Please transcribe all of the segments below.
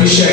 official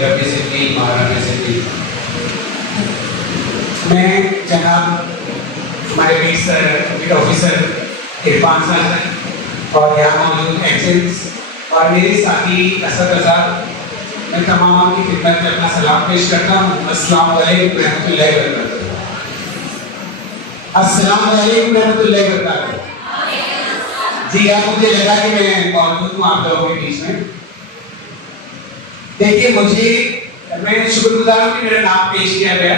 representing representing मैं जनाब हमारे बीच सर ऑफिसर इरफान सर और यहाँ मौजूद एजेंट्स और मेरे साथी असद आजाद, मैं तमाम की खिदमत में अपना सलाम पेश करता हूँ। अस्सलाम वालेकुम रहमतुल्लाहि व बरकातहू। अस्सलाम वालेकुम रहमतुल्लाहि व बरकातहू। जी अब मुझे लगा कि मैं मौजूद हूँ आप लोगों के बीच में। देखिए मैं शुक्रगुजार हूँ कि मेरा नाम पेश किया गया,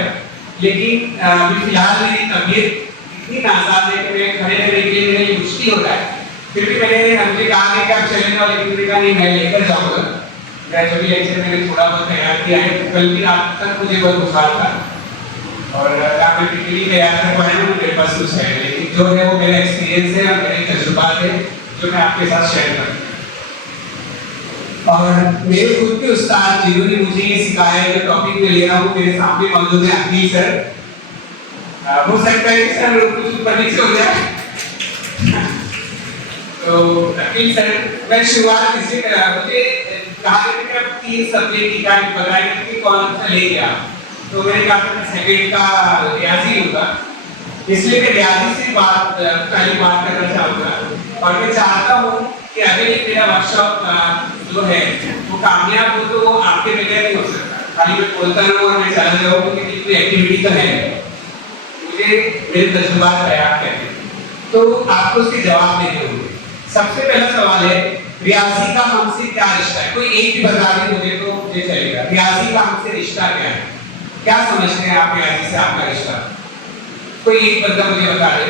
लेकिन अभी फिलहाल मेरी तबीयत इतनी नासाज है कि मैं खड़े रहने के लिए मेरे लिए मुश्किल हो रहा है। फिर भी मुझे कहा कि आप चलेंगे और लेकिन मैंने कहा नहीं, मैं लेकर जाऊँगा। मैं जो भी लेक्चर मैंने थोड़ा बहुत तैयार किया है, कल की रात तक मुझे बहुत बुखार था और मैं तैयार कर पाया हूँ, मेरे पास कुछ है, लेकिन जो है वो मेरा एक्सपीरियंस है और मेरे तजुर्बात है जो मैं आपके साथ शेयर करूँ। और मेरे खुद के उस्ताद जिन्होंने मुझे ये सिखाया है, जो टॉपिक में ले रहा हूँ, मेरे सामने मौजूद है अकील सर। हो सकता है सर कुछ ऊपर नीचे हो जाए तो अकील सर, मैं शुरुआत इससे करा, मुझे कहा कि आप 3 सब्जेक्ट की गाइड बताइए कि कौन सा ले गया, तो मैंने कहा कि सेकंड का रियाजी होगा, इसलिए मैं रियाजी से पहली बात करना चाहूँगा। और मैं चाहता हूँ कि अगर ये मेरा वर्कशॉप जो है वो कामयाब हो तो वो आपके बगैर नहीं हो सकता। खाली मैं बोलता रहूँ और मैं चला जाऊँ क्योंकि कोई एक्टिविटी तो है, मुझे मेरे तजुर्बात बयान करने, तो आपको उसके जवाब देने होंगे। सबसे पहला सवाल है, रियाजी का हमसे क्या रिश्ता है? कोई एक भी बता दे मुझे तो मुझे चलेगा। रियाजी का हमसे रिश्ता क्या है? क्या समझते हैं आप रियाजी से आपका रिश्ता? कोई एक बंदा मुझे बता दे,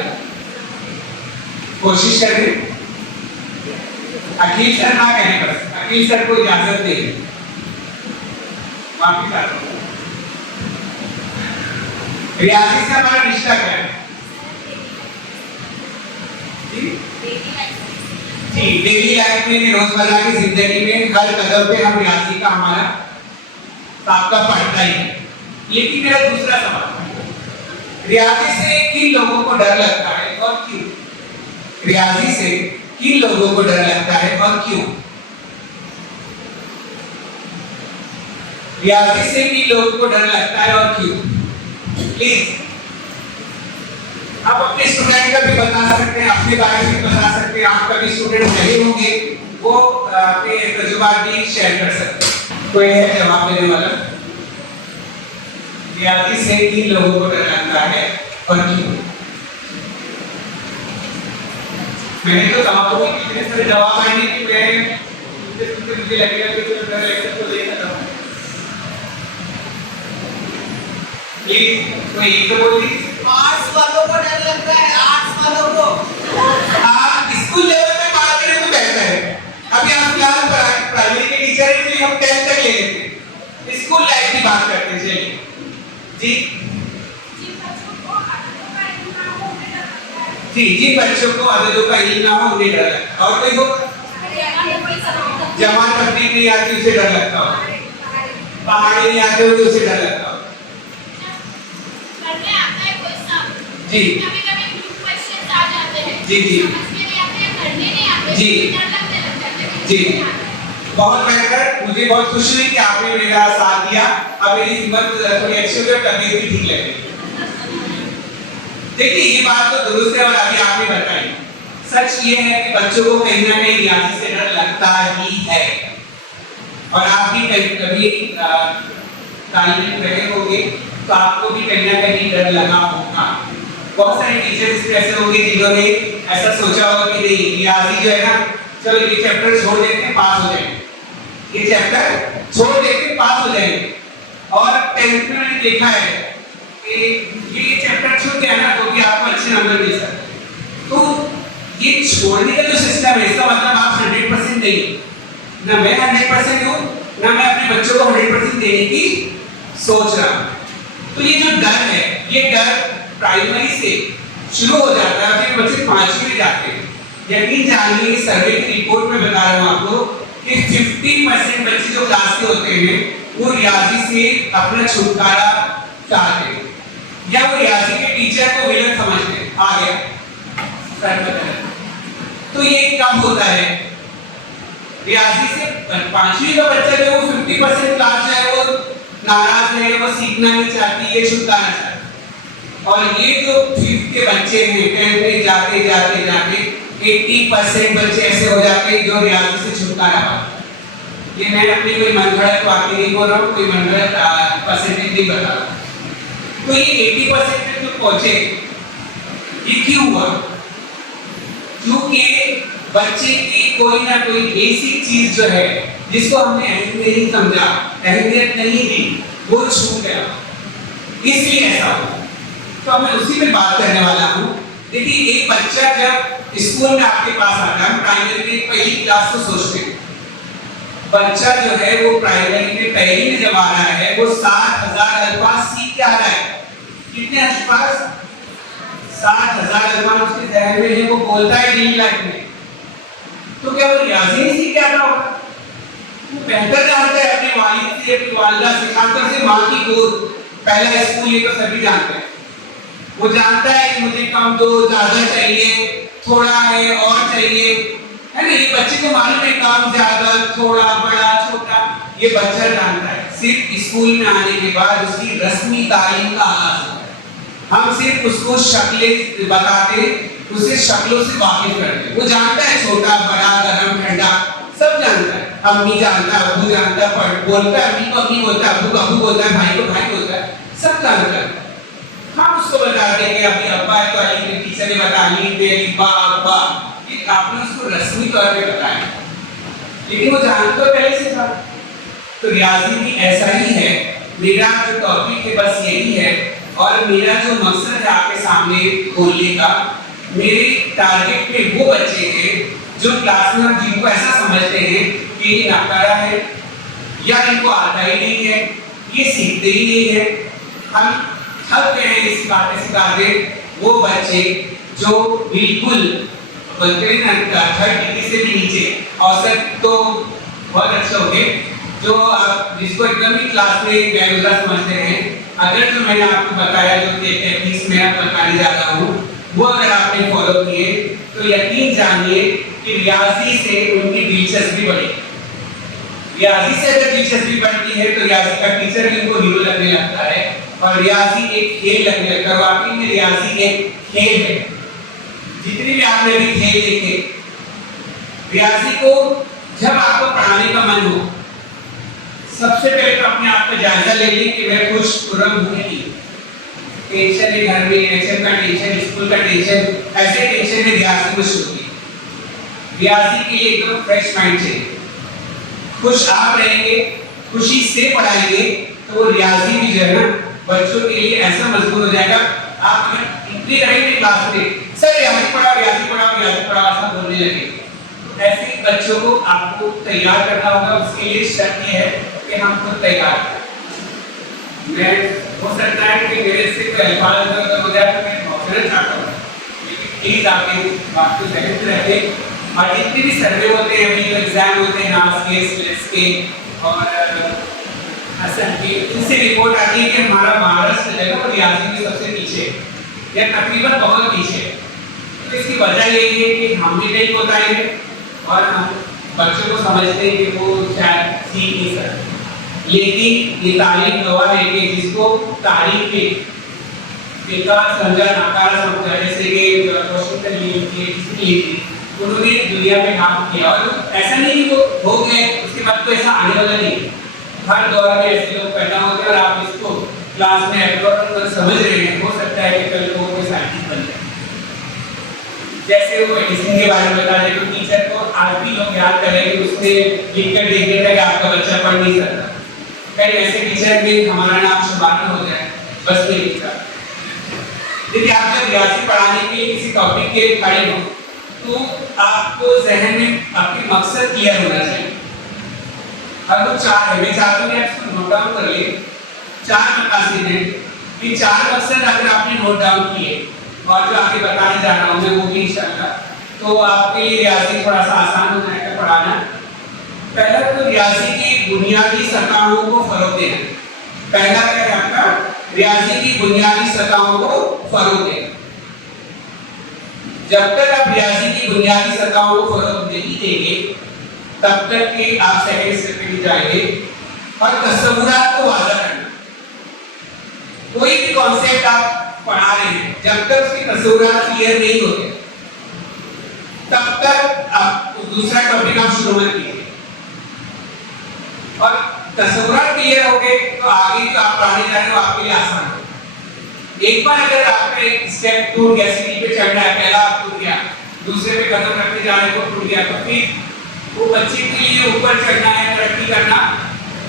कोशिश करें। अकील सर ना कहें, बस अकील सर को इजाजत दें। माफी चाहता हूँ। रियाजी से हमारा रिश्ता क्या है? जी डेली लाइफ में, रोजमर्रा की जिंदगी में हर कदम पे हम रियाजी का हमारा साबका पड़ता ही है। लेकिन मेरा दूसरा सवाल, रियाजी से किन लोगों को डर लगता है और क्यों? रियाजी से किन लोगों को डर लगता है और क्यों? रियाजी से किन लोगों को डर लगता है और क्यों? प्लीज आप अपने स्टूडेंट का भी बता सकते हैं, अपने बारे में बता सकते हैं। आप कभी स्टूडेंट रहे होंगे, वो अपने तजुर्बात भी शेयर कर सकते हैं। कोई है जवाब देने वाला? रियाजी से किन लोगों को डर लगता है और क्यों? मैंने तो जवाब इतने सारे जवाब आएंगे कि मुझे लगेगा कि मैं लेक्चर को लेकर जाऊँ। प्लीज कोई एक तो बोलिए। आर्ट्स वालों को डर लगता है, आर्ट्स वालों को। आप स्कूल लेवल पे बात करें तो बेहतर है। अभी आप फिलहाल प्राइमरी के टीचर हैं, इसलिए हम 10th तक ले लेते हैं। स्कूल लाइफ की बात करते हैं। चलिए जिन बच्चों को आदतों का इल्म ना हो उन्हें डर लगता है। और कोई हो जवान तकलीफ नहीं आती उसे डर लगता हो, पहाड़ी नहीं आते हुए उसे डर लगता हो। जी कभी-कभी ग्रुप क्वेश्चंस आ जाते हैं, जी जी समझ में नहीं आते हैं, करने नहीं आते, जी डर लगने लग जाते हैं। जी बहुत बेहतर, मुझे बहुत खुशी हुई कि आपने मेरा साथ दिया। अब मेरी हिम्मत थोड़ी अच्छी हो गई, तबीयत भी ठीक लग गई। देखिए ये बात तो दुरुस्त है और अभी आपने बताई। सच ये है कि बच्चों को कहीं ना कहीं रियाजी से डर लगता ही है, और आप भी कभी तालीम में रहे होंगे तो आपको भी कहीं ना कहीं डर लगा होगा। बहुत सारे टीचर्स ऐसे होंगे जिन्होंने ऐसा सोचा होगा कि नहीं रियाजी जो है ना, चलो ये चैप्टर छोड़ देते हैं पास हो जाएंगे, ये चैप्टर छोड़ देते पास हो जाएंगे। और 10th में मैंने देखा है कि ये चैप्टर छूट गया ना तो भी आपको अच्छे नंबर मिल सकते हैं। तो ये छोड़ने का जो सिस्टम है, इसका मतलब आप 100% नहीं, ना मैं 100% हूँ, ना मैं अपने बच्चों को 100% देने की सोच रहा हूँ। तो ये जो डर है, ये डर प्राइमरी से शुरू हो जाता है, फिर बच्चे 5वीं में जाते हैं। यकीन जानिए सर्वे की रिपोर्ट में बता रहा हूँ आपको कि 50% बच्चे जो क्लास के होते हैं वो रियाजी से अपना छुटकारा चाहते हैं, या वो रियाजी के टीचर को विलन समझते हैं। आ गया सर बताया। तो ये कब होता है रियाजी से 5वीं का बच्चा जो 50% क्लास जो है वो नाराज है, वो सीखना नहीं चाहती, ये छुटकारा चाहती। और ये जो 5th के बच्चे हैं 10th में जाते जाते जाते 80% बच्चे ऐसे हो जाते हैं जो रियाजी से छुटकारा पाते। ये मैं अपनी कोई मनगढ़ंत बातें नहीं बोल रहा हूँ, कोई मनगढ़ंत परसेंटेज नहीं बता रहा। तो ये 80% तक जो पहुंचे, ये क्यों हुआ? क्योंकि बच्चे की कोई ना कोई बेसिक चीज जो है जिसको हमने अहमियत नहीं समझा, अहमियत नहीं दी, वो छूट गया, इसलिए ऐसा हुआ। तो मैं उसी पे बात करने वाला हूँ। देखिए, एक बच्चा जब स्कूल में आपके पास आता है, प्राइमरी में पहली क्लास को सोचते हैं, बच्चा जो है वो प्राइमरी में पहली में जब आ रहा है वो 7000 अल्फाज सीख के आ रहा है। कितने अल्फाज? 7000 अल्फाज उसके जहन में है, वो बोलता है डेली लाइफ में। तो क्या वो रियाजी नहीं सीख के आता होगा? वो बेहतर जानता है अपने वालिद से, अपनी वालिदा से, खासकर से माँ की गोद, पहला स्कूल, ये तो सभी जानते हैं। वो जानता है कि मुझे कम दो, ज्यादा चाहिए, थोड़ा है और चाहिए, है ना? ये बच्चे को मालूम है कम ज्यादा, थोड़ा, बड़ा, छोटा, ये बच्चा जानता है। सिर्फ स्कूल में आने के बाद उसकी रस्मी तालीम का आगाज होता है। हम सिर्फ उसको शक्लें बताते, उसे शक्लों से वाकिफ करते। वो जानता है छोटा, बड़ा, गरम, ठंडा, सब जानता है। अम्मी जानता है, अब्बू जानता है, बोलता है, अम्मी को अम्मी बोलता है, अब्बू को अब्बू बोलता है, भाई को भाई बोलता है, सब जानता है। हम उसको बताते हैं कि अभी अब्बा है तो अली के टीचर ने बताया अब्बा अब्बा, ये आपने उसको रस्मी तौर पे बताया, लेकिन वो जानता तो पहले से था। तो रियाजी भी ऐसा ही है। मेरा जो टॉपिक है बस यही है, और मेरा जो मकसद है आपके सामने बोलने का, मेरे टारगेट पे वो बच्चे हैं जो क्लास में हम जिनको ऐसा समझते हैं कि ये नाकारा है या इनको आता ही नहीं है, ये सीखते ही नहीं है, हम थक गए हैं इस बातें सिखाते, वो बच्चे जो बिल्कुल बोलते हैं ना 3rd डिग्री से भी नीचे, औसत तो बहुत अच्छे हो गए, जो आप जिसको एकदम ही क्लास में बेगुजरा समझते हैं, अगर जो मैंने आपको बताया, जो टेक्निक्स में आप बताने जा रहा हूँ, वो अगर आपने फॉलो किए तो यकीन जानिए कि रियाजी से उनकी दिलचस्पी बढ़ेगी। रियाजी से अगर दिलचस्पी बढ़ती है तो रियाजी का टीचर भी उनको हीरो लगने लगता है, और रियाजी एक खेल लगने लगता है। वाकई में रियाजी एक खेल है। जितने भी आपने भी खेल देखे, रियाजी को जब आपको पढ़ाने का मन हो, सबसे पहले तो अपने आप का जायजा ले लें कि मैं खुश खुर्रम हूं नहीं। टेंशन है घर में, एग्जाम का टेंशन, स्कूल का टेंशन, ऐसे टेंशन में रियाजी में शुरू की। रियाजी के लिए एकदम फ्रेश माइंड चाहिए। खुश आप रहेंगे, खुशी से पढ़ाएंगे, तो वो रियाजी भी जो है ना बच्चों के लिए ऐसा मजबूत हो जाएगा। आप अगर इतनी रहेंगे क्लास में, सर रियाजी पढ़ाओ, रियाजी पढ़ाओ, रियाजी पढ़ाओ, ऐसा बोलने लगे, तो ऐसे बच्चों को आपको तैयार करना होगा। उसके लिए शर्त ये है कि हम खुद तैयार करें। मैं हो सकता है कि मेरे से कोई अल्फाज अगर हो जाए तो मैं मौसम चाहता हूँ, लेकिन प्लीज आपके बात को जहन में रखें। और जितने भी सर्वे होते हैं, अभी एग्जाम होते हैं नास के, स्लेट्स के और असल के, इनसे रिपोर्ट आती है कि हमारा महाराष्ट्र जो है वो रियाजी में सबसे पीछे या तकरीबन बहुत पीछे। तो इसकी वजह यही है कि हम भी नहीं बताएंगे और हम बच्चों को समझते हैं कि वो शायद सीख नहीं सकते, लेकिन ये तारीफ गवाह है कि जिसको तारीफ में बेकार समझा, नाकारा समझा, जैसे कि वॉशिंगटन ली थी, उन्होंने दुनिया में काम किया, और ऐसा नहीं कि वो हो गए उसके बाद तो ऐसा आने वाला नहीं। हर दौर में ऐसे लोग पैदा होते हैं और आप इसको क्लास में एप्रोच समझ रहे हैं, हो सकता है कि कल को कोई साइंटिस्ट बन जाए। जैसे वो मेडिसिन के बारे में बता रहे, तो टीचर को आज भी लोग याद करें कि उसने लिखकर दे दिया था कि आपका बच्चा पढ़ नहीं सकता। कई ऐसे टीचर में हमारा नाम शुमार हो जाए, बस नहीं लिखा। देखिए, आप जब रियाजी पढ़ाने के लिए किसी टॉपिक के खड़े हो तो आपको जहन में आपके मकसद क्लियर होना चाहिए। अब तो 4 है, मैं चाहता हूँ आप इसको नोट डाउन कर ले। 4 मकासद हैं। ये 4 मकसद अगर आपने नोट डाउन किए और जो आगे बताने जा रहा हूँ मैं वो भी इंशाल्लाह, तो आपके लिए रियाजी थोड़ा सा आसान हो जाएगा पढ़ाना। पहला तो रियाजी की बुनियादी सतहों को फरोग देना। पहला क्या है आपका? रियाजी की बुनियादी सतहों को फरोग देना। जब तक आप रियाजी की बुनियादी सतहों को फरोग नहीं देंगे तब तक कि आप सेकंड स्टेप पे जाएंगे और तस्वुरात को वाज़ा करना। कोई भी कॉन्सेप्ट आप पढ़ा रहे हैं, जब तक उसकी तस्वुरात क्लियर नहीं होते तब तक आप दूसरा टॉपिक आप शुरू मत कीजिए। और तस्वुरात क्लियर हो गए तो आगे जो आप पढ़ाने जा रहे हो आपके लिए आसान हो। एक बार अगर आपका एक स्टेप टूट गया, सीढ़ी पे चढ़ना है, पहला आप टूट गया, दूसरे पे कदम रखते जाने को टूट गया, तो फिर वो बच्चे के लिए ऊपर चढ़ना है, तरक्की करना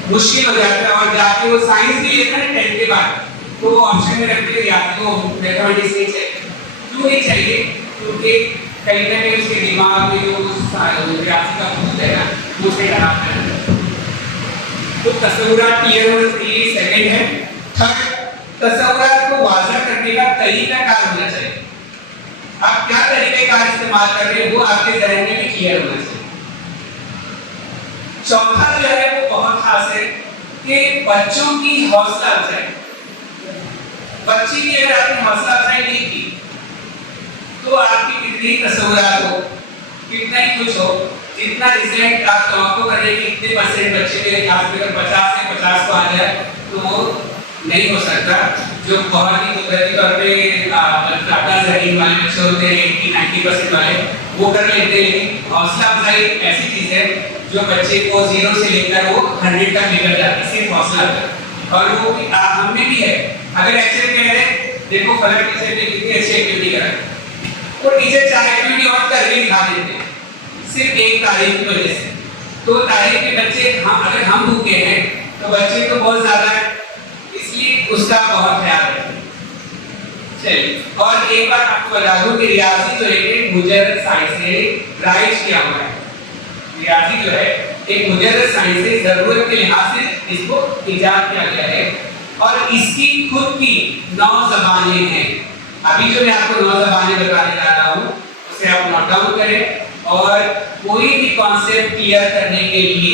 मुश्किल हो जाता है। और जाके वो साइंस भी लेता है 10 के बाद, तो वो ऑप्शन में रखते हैं या तो मैथमेटिक्स नहीं चाहिए। क्यों नहीं चाहिए? क्योंकि कहीं ना कहीं उसके दिमाग में जो रियाजी का भूत है ना, वो उसे डराता है। तो तस्वुरात क्लियर होना चाहिए, सेकंड है। थर्ड, तस्वुरात को वाज़ा करने का तरीकाकार होना चाहिए। आप क्या तरीकेकार इस्तेमाल कर रहे हैं वो आपके ज़हन में भी क्लियर होना चाहिए। चौथा जो है वो बहुत खास है कि बच्चों की हौसला अफजाई। बच्चे की अगर आपने हौसला अफजाई नहीं की तो आपकी कितनी तस्वुरात हो, कितना ही कुछ हो, जितना रिजल्ट आप तवक्को कर रहे हैं कि इतने परसेंट बच्चे मेरे क्लास में अगर 50 से 50 को आ जाए तो वो नहीं हो सकता। जो बहुत ही कुदरती तौर पे टाटा जहरीन वाले बच्चे होते हैं 80-90% वाले वो कर लेते हैं। लेकिन हौसला अफजाई ऐसी चीज है जो बच्चे को 0 से लेकर वो 100 तक लेकर जाती है, सिर्फ हौसला अफजाई। और वो हम में भी है। अगर एक्चुअली कह रहे देखो फलक टीचर ने कितनी अच्छी एक्टिविटी कराई, वो टीचर चाहे एक्टिविटी और करके दिखा देते हैं सिर्फ एक तारीफ की वजह से। तो तारीफ के बच्चे अगर हम भूखे हैं तो बच्चे तो बहुत ज्यादा है, इसलिए उसका बहुत ख्याल रखें। चलिए, और एक बात आपको बता दूं कि रियाजी जो है एक मुजर्रद साइंस है, राइज किया हुआ है। रियाजी जो है एक मुजर्रद साइंस है, जरूरत के लिहाज से इसको इजाद किया गया है और इसकी खुद की 9 ज़बानें हैं। अभी जो मैं आपको 9 ज़बानें बताने जा रहा हूँ उसे आप नोट डाउन करें और कोई भी कॉन्सेप्ट क्लियर करने के लिए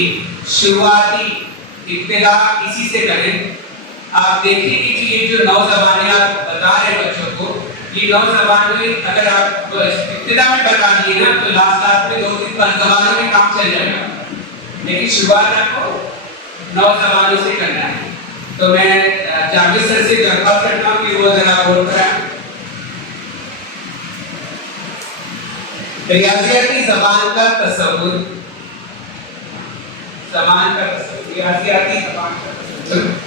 शुरुआती इब्तिदा इसी से करें। आप देखेंगे कि ये जो 9 ज़बानें आप बता रहे हैं बच्चों को, ये 9 ज़बानें अगर आप इब्तिदा में बता दिए ना तो लास्ट में 2-3 ज़बानों में काम चल जाएगा, लेकिन शुरुआत आपको 9 ज़बानों से करना है। तो मैं जावेद सर से दरख्वास्त करता हूँ कि वो जरा बोल कराएं। रियाजियाती ज़बान का तसव्वुर, ज़बान का तसव्वुर, रियाजियाती ज़बान का तसव्वुर।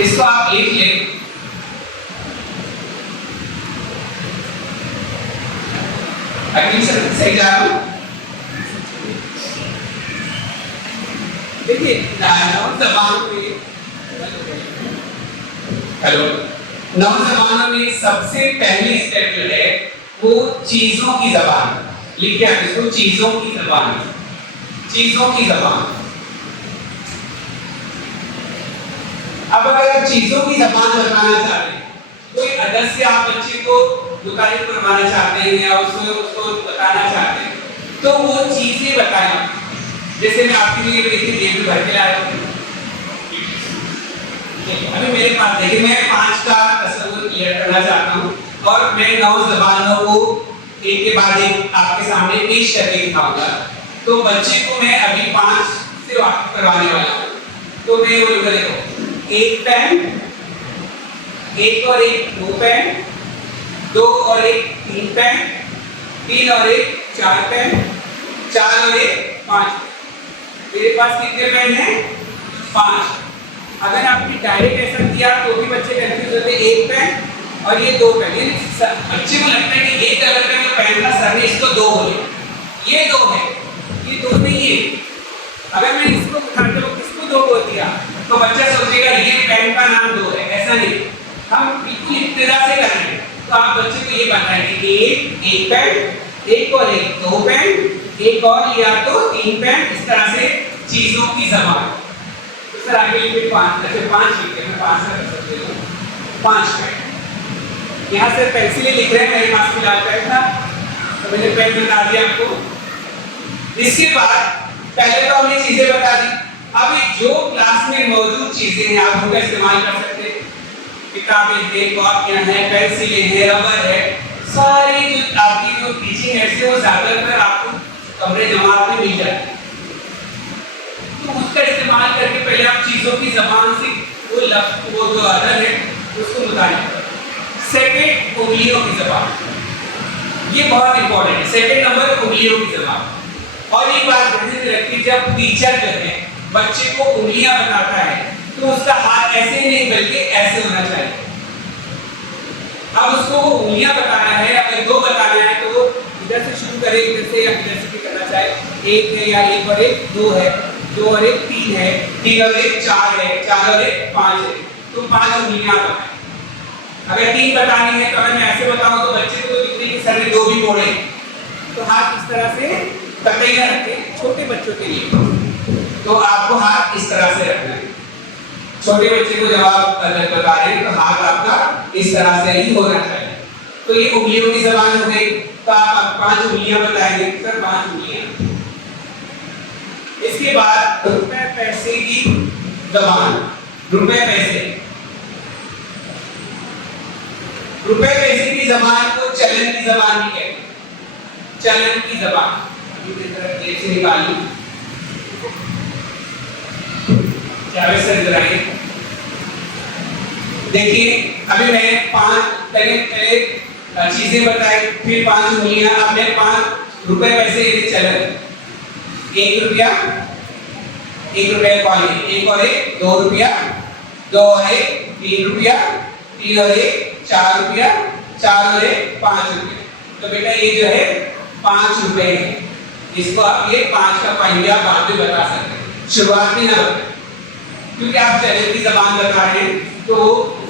इसको आप लिख लें। अगली सही जा रहा हूं। देखिए 9 ज़बानों में, हेलो, 9 ज़बानों में सबसे पहली स्टेप जो है वो चीजों की ज़बान। लिखिए आप इसको, चीजों की ज़बान, चीजों की ज़बान। अब अगर आप चीजों की ज़बान बताना चाहते हैं, कोई अदद से आप बच्चे को मुतारिफ करवाना चाहते हैं या उसको बताना चाहते हैं तो वो चीजें बताएं। जैसे मैं आपके लिए भी भर के लाया हूं। अभी मेरे पास देखिए, मैं 5 का तस्वीर क्लियर करना चाहता हूं और मैं 9 ज़बानों को एक के बाद एक आपके सामने पेश करके दिखाऊंगा। तो बच्चे को मैं अभी 5 से वाकिफ करवाने वाला हूं। तो मैं वो लिखूंगा, देखो, 1 पेन, 1 और 1 2 पेन, 2 और 1 3 पेन, 3 और 1 4 पेन, 4 और 1 5। मेरे पास कितने पेन हैं? 5। अगर आपने डायरेक्ट ऐसा किया तो भी बच्चे कंफ्यूज होते हैं, 1 पेन और ये 2 पेन। बच्चे को लगता है कि ये कलर का जो पेन था सर ने इसको 2 बोले, ये 2 है, ये 2 नहीं है। अगर मैं इसको उठाते हुए किसको 2 बोल दिया तो बच्चा सोचेगा ये पेन का नाम 2 है। ऐसा नहीं, हम बिल्कुल इब्तिदा से कर रहे हैं। तो आप बच्चे को ये बताएं कि 1 पेन, 1 और 1 2 पेन, 1 और या तो 3 पेन, इस तरह से चीजों की ज़बान। तो सर आगे लिखिए 5, अच्छा 5 लिखते हैं, मैं 5 का कर सकते हो, 5 पेन। यहाँ से पेंसिलें लिख रहे हैं, मेरे पास फिलहाल पेन था तो मैंने पेन बता दिया आपको। इसके बाद पहले तो हमने चीजें बता दी। अब जो क्लास में मौजूद चीजें हैं आप उनका इस्तेमाल कर सकते हैं। किताबें हैं, कॉपियां हैं, पेंसिलें हैं, रबर है, सारी जो आपकी जो टीचिंग एड्स है वो ज्यादातर आपको कमरे जमात में मिल जाती है। तो उसका इस्तेमाल करके पहले आप चीजों की जबान से वो लफ्ज वो जो अदर है उसको मुताबिक करें। सेकंड, उंगलियों की जबान, ये बहुत इंपॉर्टेंट है। सेकंड नंबर उंगलियों की जबान। और एक बात ध्यान में रखिए, जब टीचर जो है बच्चे को उंगलियां बताता है तो उसका हाथ ऐसे नहीं बल्कि ऐसे होना चाहिए। अब उसको वो उंगलियां बताना है, अगर दो बताना है तो वो इधर से शुरू करे, इधर से या इधर से भी करना चाहे। एक है या एक और एक दो है, दो और एक तीन है, तीन और एक चार है, चार और एक पांच है, तो पांच उंगलियां बताएं। अगर तीन बतानी है तो अगर मैं ऐसे बताऊं तो बच्चे को दिखने की सर में दो भी मोड़े, तो हाथ इस तरह से कतई न रखें छोटे बच्चों के लिए। तो आपको हाथ इस तरह से रखना है। छोटे बच्चे को जब आप बता रहे हैं तो हाथ आपका इस तरह से ही होना चाहिए। तो ये उंगलियों की जबान हो गई। तो आप पांच उंगलियां बताएंगे, सर पांच उंगलियां। इसके बाद रुपए पैसे की जबान, रुपए पैसे। रुपए पैसे की जबान को चलन की जबान भी कहते हैं। चलन की जबान से निकाली, देखिए अभी मैं पांच पहले चीजें बताई, फिर पांच उंगलियां, अब मैं पांच रुपए पैसे चलन। एक रुपया कॉइन, एक और एक दो रुपया, दो और एक तीन रुपया, तीन और एक चार रुपया, चार और एक पांच रुपया। तो बेटा ये जो है 5 रुपए है। इसको आप ये 5 का कॉइन आप बाद में बता सकते हैं, शुरुआत में ना बताएं, क्योंकि आप चलन की जबान बता रहे हैं। तो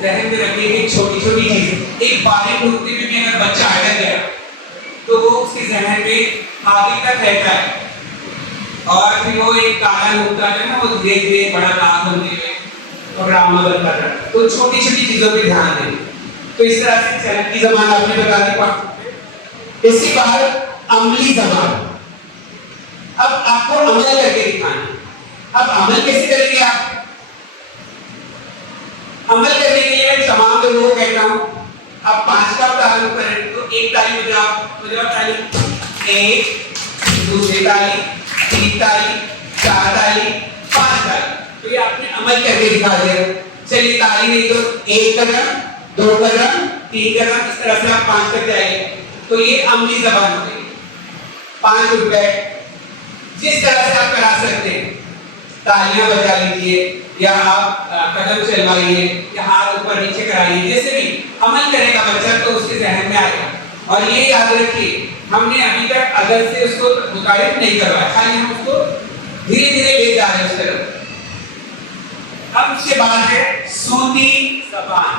जहन में रखिए कि छोटी छोटी चीजें, एक बारीक नुक्ते में भी अगर बच्चा अटक गया तो वो उसके जहन में आगे तक रहता है, और फिर वो एक काला नुक्ता है ना, वो धीरे धीरे बड़ा दाग बनते हुए प्रोग्राम बनता है। तो छोटी छोटी चीजों पे ध्यान दें। तो इस तरह से चलन की जबान आपने बता दी। इसके बाद अमली जबान। अब आपको अमल करके दिखाना। अब अमल कैसे करेंगे आप? अमल करने के लिए मैं तमाम लोगों को कहता हूं, अब 5 का ताल्लुक करें तो एक ताली बजाओ ताली, एक, दूसरी ताली, तीन ताली, चार ताली, 5 ताली। तो ये आपने अमल करके दिखा दिया। चलिए ताली नहीं तो 1 कदम, 2 कदम, 3 कदम, इस तरह से आप 5 तक जाएंगे। तो ये अमली जबान हो गई। 5 रुपए जिस तरह से आप करा सकते हैं, तालियां बजा लीजिए या आप कदम चलवाइए या हाथ ऊपर नीचे कराइए, जैसे भी अमल करेगा बच्चा तो उसके जहन में आएगा। और ये याद रखिए, हमने अभी तक अदर से उसको मुतारिफ नहीं करवाया, खाली हम उसको धीरे धीरे ले जा रहे हैं उस तरफ। अब उसके बाद है सूती जबान।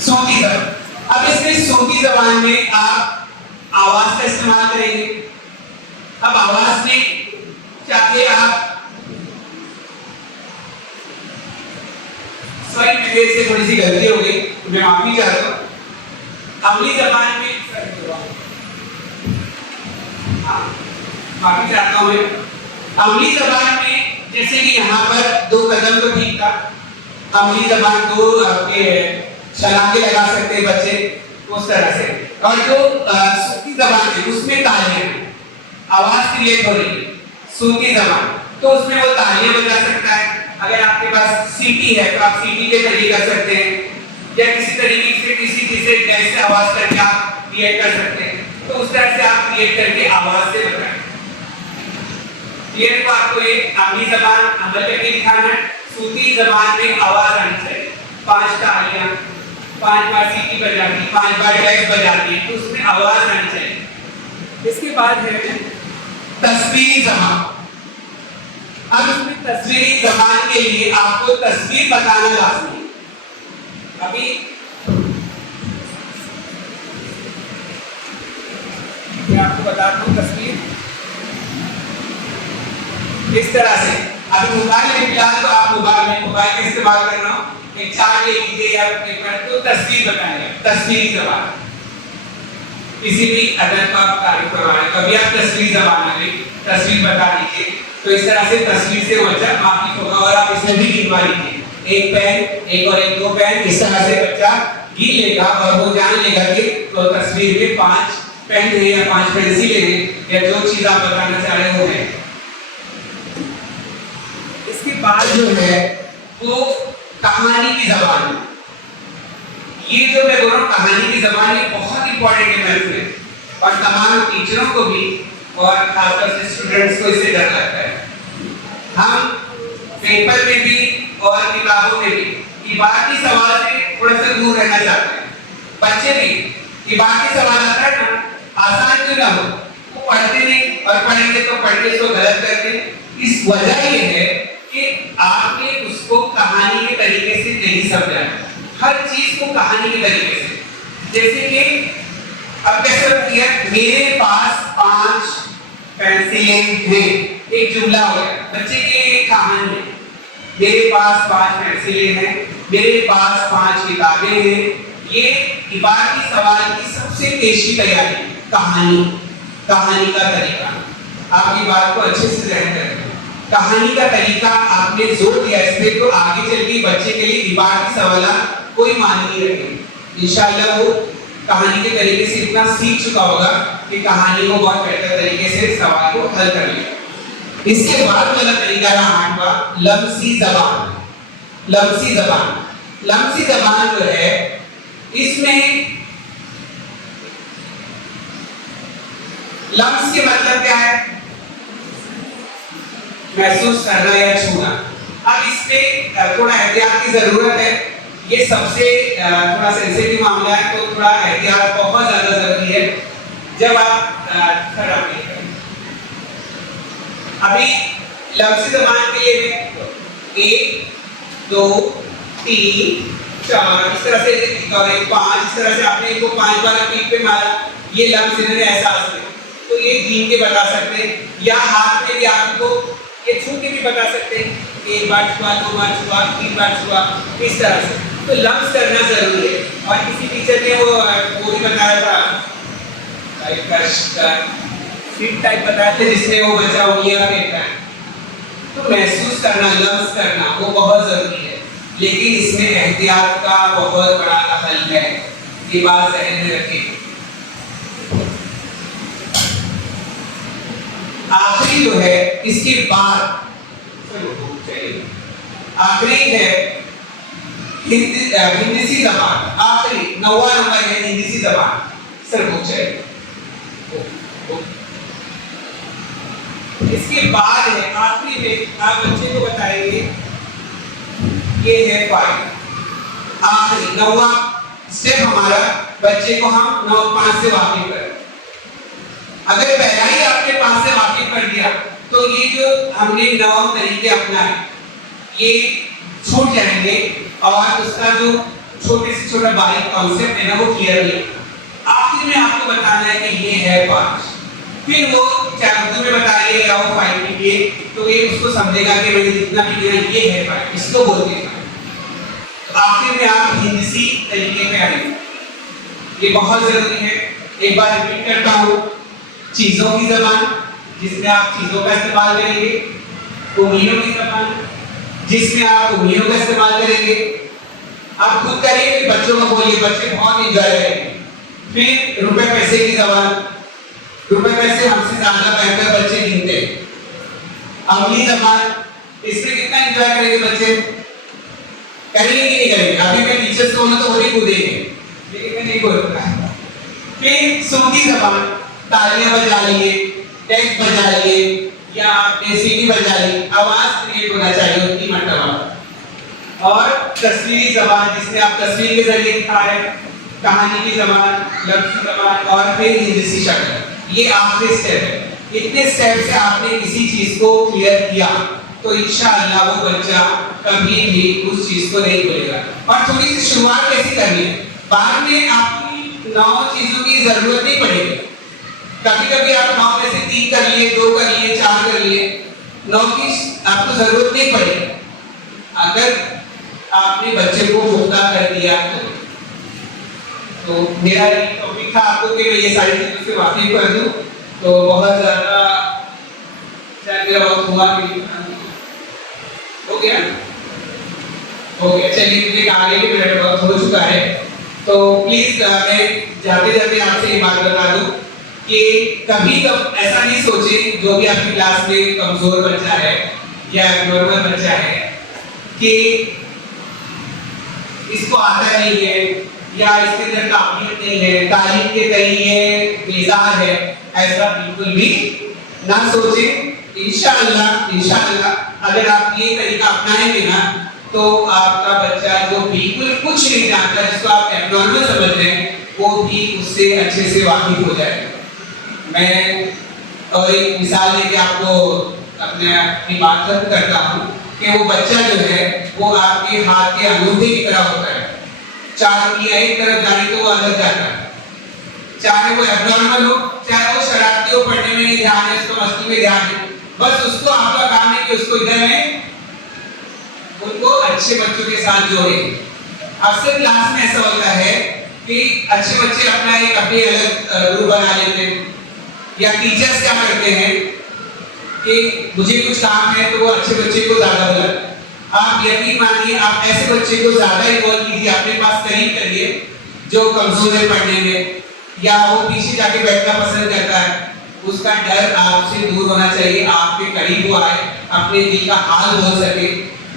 सूती जबान। अब इसमें सूती जबान में आप आवाज का इस्तेमाल करेंगे। अब आवाज में चाहे आप, सॉरी मेरे से थोड़ी सी गलती हो गई, मैं माफी चाहता हूं। अमली जबान में माफी चाहता हूं मैं। अमली जबान में जैसे कि यहाँ पर 2 कदम तो ठीक था, अमली जबान 2 आपके छलांगे लगा सकते हैं बच्चे उस तरह से। और जो सूती जबान है उसमें तालियां, आवाज क्रिएट हो रही है, सूती जबान, तो उसमें वो तालियां बजा सकता है। अगर आपके पास सीटी है तो आप सीटी के तरीके कर सकते हैं, या किसी तरीके से किसी चीज से जैसे आवाज करके आप क्रिएट कर सकते हैं। तो उस तरह से आप क्रिएट करके आवाज से बताएं। क्लियर? तो आपको ये अमली जबान अमल करके दिखाना है। सूती जबान में आवाज आनी चाहिए। 5 तालियां, 5 बार सीटी बजाती, 5 बार डैश बजाती है, तो उसमें आवाज आनी चाहिए। इसके बाद है तस्वीरी जबान। अब इसमें तस्वीरी जबान के लिए आपको तस्वीर बताना लाजमी है। अभी मैं आपको बताता हूँ तस्वीर इस तरह से। अभी मोबाइल में फिलहाल तो आप मोबाइल का इस्तेमाल कर रहा हूँ, एक चार्ट ले लीजिए या पेपर, तो तस्वीर बताएंगे, तस्वीरी जबान। किसी भी अदर का आप तारीफ करवा रहे हैं, कभी आप तस्वीर जबान में तस्वीर बता दीजिए, तो इस तरह से तस्वीर से बच्चा मार्किंग होगा। और आप इसमें भी गिनवा लीजिए, एक पेन, एक और एक, 2 पेन, इस तरह से बच्चा गिन लेगा और वो जान लेगा कि तो तस्वीर में 5 पेन है या 5 पेंसिलें हैं या जो चीज आप बताना चाह रहे हो है। इसके बाद जो है वो कहानी की जबान, ये जो मैं बोल रहा हूँ कहानी की जबान, ये बहुत इंपॉर्टेंट है मैथ में और तमाम टीचरों को भी और खासतौर से स्टूडेंट्स को इससे डर लगता है। हम पेपर में भी और किताबों में भी इबारती सवाल से थोड़ा सा दूर रहना चाहते हैं। बच्चे भी इबारती सवाल आता है ना, आसान क्यों ना हो, वो पढ़ते नहीं और पढ़ेंगे तो पढ़ के इसको गलत करते हैं। इस वजह ये है कि आपने उसको कहानी के तरीके से नहीं समझा, हर चीज को कहानी के तरीके से। जैसे कि अब कैसे बनती है, मेरे पास 5 पेंसिलें हैं, एक जुमला हो गया, बच्चे के लिए कहानी है। मेरे पास 5 पेंसिलें हैं, मेरे पास 5 किताबें हैं। ये इबारती सवाल की सबसे पेशी तैयारी, कहानी, कहानी का तरीका। आपकी बात को अच्छे से ध्यान करें, कहानी का तरीका आपने जोर दिया इस पे, तो आगे चल के बच्चे के लिए इबारती सवाल कोई मान नहीं रखेंगे। इंशाल्लाह वो कहानी के तरीके से इतना सीख चुका होगा कि कहानी को बहुत बेहतर तरीके से सवाल को हल कर लेगा। इसके बाद वाला तरीका है 8वां, लम्सी जबान। लम्सी जबान, लम्सी जबान जो है इसमें लम्स के मतलब क्या है, महसूस करना या छूना। अब इसमें थोड़ा एहतियात की जरूरत है, ये सबसे थोड़ा सेंसिटिव मामला है, तो थोड़ा एहतियात बहुत ज्यादा जरूरी है। जब आप अभी लफ्ज़ी ज़बान के लिए 1 2 3 4 इस तरह से और 5 इस तरह से आपने इनको 5 बार पीठ पे मारा, ये लफ्ज़ इन्होंने एहसास किया, तो ये गिन के बता सकते हैं, या हाथ में भी आपको ये छू के भी बता सकते हैं, 1 बार छुआ, 2 बार छुआ, 3 बार छुआ, इस तरह से। तो लफ्ज़ करना जरूरी है। और किसी टीचर ने वो भी बताया था, फिट टाइप बताया था, जिसमें वो बच्चा उंगलियां फेंकता है। तो महसूस करना, लफ्ज़ करना वो बहुत जरूरी है, लेकिन इसमें एहतियात का बहुत बड़ा अमल है, ये बात ज़हन में रखें। आखिरी जो है इसके बाद आखिरी है हिंदीसी जबान, आखिरी 9वां नंबर है हिंदीसी जबान। सर बुक चाहिए। इसके बाद है आखिरी में आप बच्चे को बताएंगे, ये है 5, आखिरी 9वां स्टेप हमारा, बच्चे को हम 9 5 से वाकिफ करें। अगर पहला ही आपने 5 से वाकिफ कर दिया तो ये जो हमने 9 तरीके अपनाए ये छूट जाएंगे और उसका जो छोटे से छोटा बारीक कॉन्सेप्ट है ना वो क्लियर नहीं। आखिर में आपको बताना है कि ये है 5, फिर वो चाहे उर्दू में बताइए या वो 5 लिखिए, तो ये उसको समझेगा कि मैंने जितना भी किया ये है 5, इसको बोलते हैं। तो आखिर में आप हिंदी तरीके पे आएंगे, ये बहुत जरूरी है। एक बार रिपीट करता हूँ, चीजों की जबान जिसमें आप चीजों का इस्तेमाल करेंगे, उंगलियों की जबान जिसमें आप उंगलियों का इस्तेमाल करेंगे। आप खुद करिए, फिर बच्चों को बोलिए, बच्चे बहुत एंजॉय करेंगे। फिर रुपए पैसे की जबान, रुपए पैसे हमसे ज्यादा बेहतर बच्चे गिनते हैं। अगली जबान, इसमें कितना एंजॉय करेंगे बच्चे, करेंगे कि नहीं करेंगे? अभी मैं टीचर्स को तो वो नहीं कूदेंगे, लेकिन मैं नहीं बोलूंगा। फिर सूखी जबान, तालियां बजा लिए, टेक्स्ट बजा लिए या आपने सीटी बजा ली, आवाज क्रिएट होना चाहिए उतनी मर्तबा। और तस्वीरी जबान जिसमें आप तस्वीर के जरिए दिखा रहे हैं, कहानी की जबान, लफ्ज़ी जबान और फिर हिंदी शक्ल, ये आखिरी स्टेप है। इतने स्टेप से आपने किसी चीज को क्लियर किया तो इंशाअल्लाह वो बच्चा कभी भी उस चीज को नहीं भूलेगा। और थोड़ी सी शुरुआत कैसी करनी है, बाद में आपकी 9 चीजों की जरूरत नहीं पड़ेगी। कभी कभी आप 9 में से 3 कर लिए, 2 कर लिए, 4 कर लिए, 9 की आपको जरूरत नहीं पड़ेगी। अगर आपने बच्चे को पुख्ता कर दिया तो मेरा ये टॉपिक था आपको कि मैं ये सारी चीजों से वाकिफ कर दूं, तो बहुत ज्यादा शायद मेरा वक्त हुआ नहीं, हो गया चलिए, मुझे आगे भी मेरा वक्त हो चुका है। तो प्लीज मैं जाते जाते आपसे ये बात बता दूं कि कभी कब ऐसा नहीं सोचे जो भी आपकी क्लास में कमजोर बच्चा है या नॉर्मल बच्चा है कि इसको आता नहीं है या इसके अंदर काबिलियत नहीं है, तालीम के कहीं ये बेजार है, ऐसा बिल्कुल भी ना सोचे। इंशाअल्लाह अगर आप ये तरीका अपनाएंगे ना तो आपका बच्चा जो बिल्कुल कुछ नहीं जानता, जिसको आप एब्नॉर्मल समझ रहे हैं, वो भी उससे अच्छे से वाकिफ हो जाएगा। मैं और एक मिसाल लेके आपको अपनी बात खत्म करता हूँ कि वो बच्चा जो है वो आपके हाथ के अंगूठे की तरह होता है, चार उंगलियां एक तरफ जाने तो वो अलग जाता है, चाहे वो एब्नॉर्मल हो, चाहे वो शरारती हो, पढ़ने में ध्यान है, उसको मस्ती में ध्यान है, बस उसको आपका काम है कि उसको इधर में उनको अच्छे बच्चों के साथ जोड़े। अक्सर क्लास में ऐसा होता है कि अच्छे बच्चे अपना एक अपने अलग ग्रुप बना लेते हैं, या टीचर्स क्या करते हैं कि मुझे कुछ काम है तो वो अच्छे बच्चे को ज्यादा बुलाते। आप यकीन मानिए, आप ऐसे बच्चे को ज्यादा इन्वॉल्व कीजिए, अपने पास करीब करिए जो कमजोर है पढ़ने में या वो पीछे जाके बैठना पसंद करता है, उसका डर आपसे दूर होना चाहिए, आपके करीब वो आए, अपने दिल का हाल बोल सके।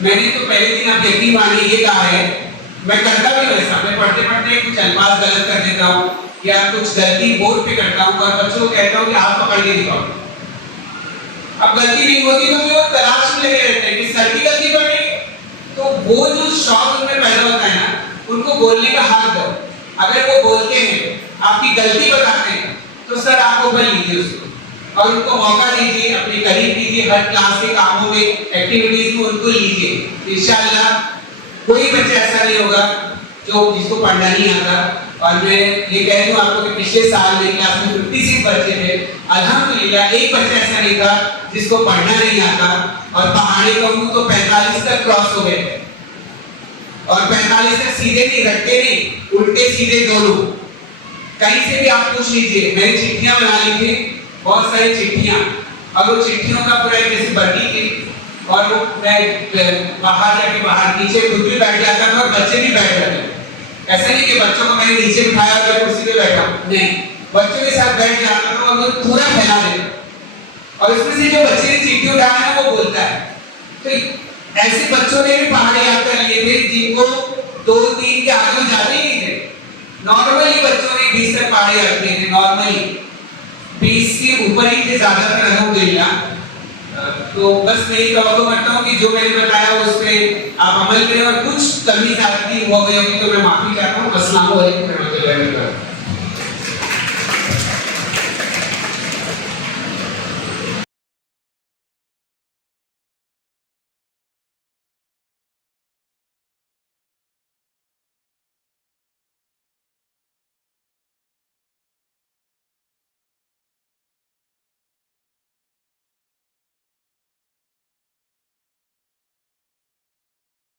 मैंने तो पहले दिन आप यकीन मानिए ये कहा है, मैं करता भी वैसा, मैं पढ़ते पढ़ते कुछ अल्फाज गलत कर देता हूँ या कुछ गलती बोर्ड पे करता हूँ और बच्चों को कहता हूँ कि आप पकड़ के दिखाओ। अब गलती नहीं होती तो वो तलाश में लगे रहते हैं कि सर की गलती पड़ गई, तो वो जो शौक उनमें पैदा होता है ना, उनको बोलने का हक दो। अगर वो बोलते हैं, आपकी गलती बताते हैं, तो सर आप ऊपर लीजिए उसको और उनको मौका दीजिए, अपने करीब लीजिए, हर क्लास के कामों में, एक्टिविटीज में उनको लीजिए। इंशाअल्लाह कोई बच्चा ऐसा नहीं होगा जो जिसको पढ़ना नहीं आता। और मैं ये कह दूं आपको कि पिछले साल मेरी क्लास में 56 बच्चे थे, अल्हम्दुलिल्लाह एक बच्चा ऐसा नहीं था जिसको पढ़ना नहीं आता, और पहाड़ी कहूं तो 45 तक क्रॉस हो गए, और 45 तक सीधे नहीं, रट्टे नहीं, उल्टे सीधे दोनों। कहीं से भी आप पूछ लीजिए, मैंने चिट्ठियां बना ली थी, बहुत सारी चिट्ठियां, और वो चिट्ठियों का पूरा जैसे बटी थी, और वो मैं बाहर जाके बाहर नीचे खुद भी बैठ जाता था और बच्चे भी बैठ जाते थे। ऐसा नहीं कि बच्चों को मैंने नीचे बिठाया और कुर्सी पे बैठा, नहीं, बच्चों के साथ बैठ जाता था और वो पूरा फैला देता, और इसमें से जो बच्चे ने चिट्ठी उठाया ना वो बोलता है। तो ऐसे बच्चों ने भी पहाड़ी यात्रा लिए थे जिनको 2-3 के आगे जाते ही नहीं थे। नॉर्मली बच्चों ने 20 तक पहाड़ी यात्रा थे, नॉर्मली 20 के ऊपर ही थे ज्यादातर, अल्हम्दुलिल्लाह। तो बस मैं ये तवक्को करता हूँ कि जो मैंने बताया उस पे आप अमल करें, और कुछ कमी ज्यादती हो गई होगी तो मैं माफी चाहता हूँ। अस्सलाम वालेकुम।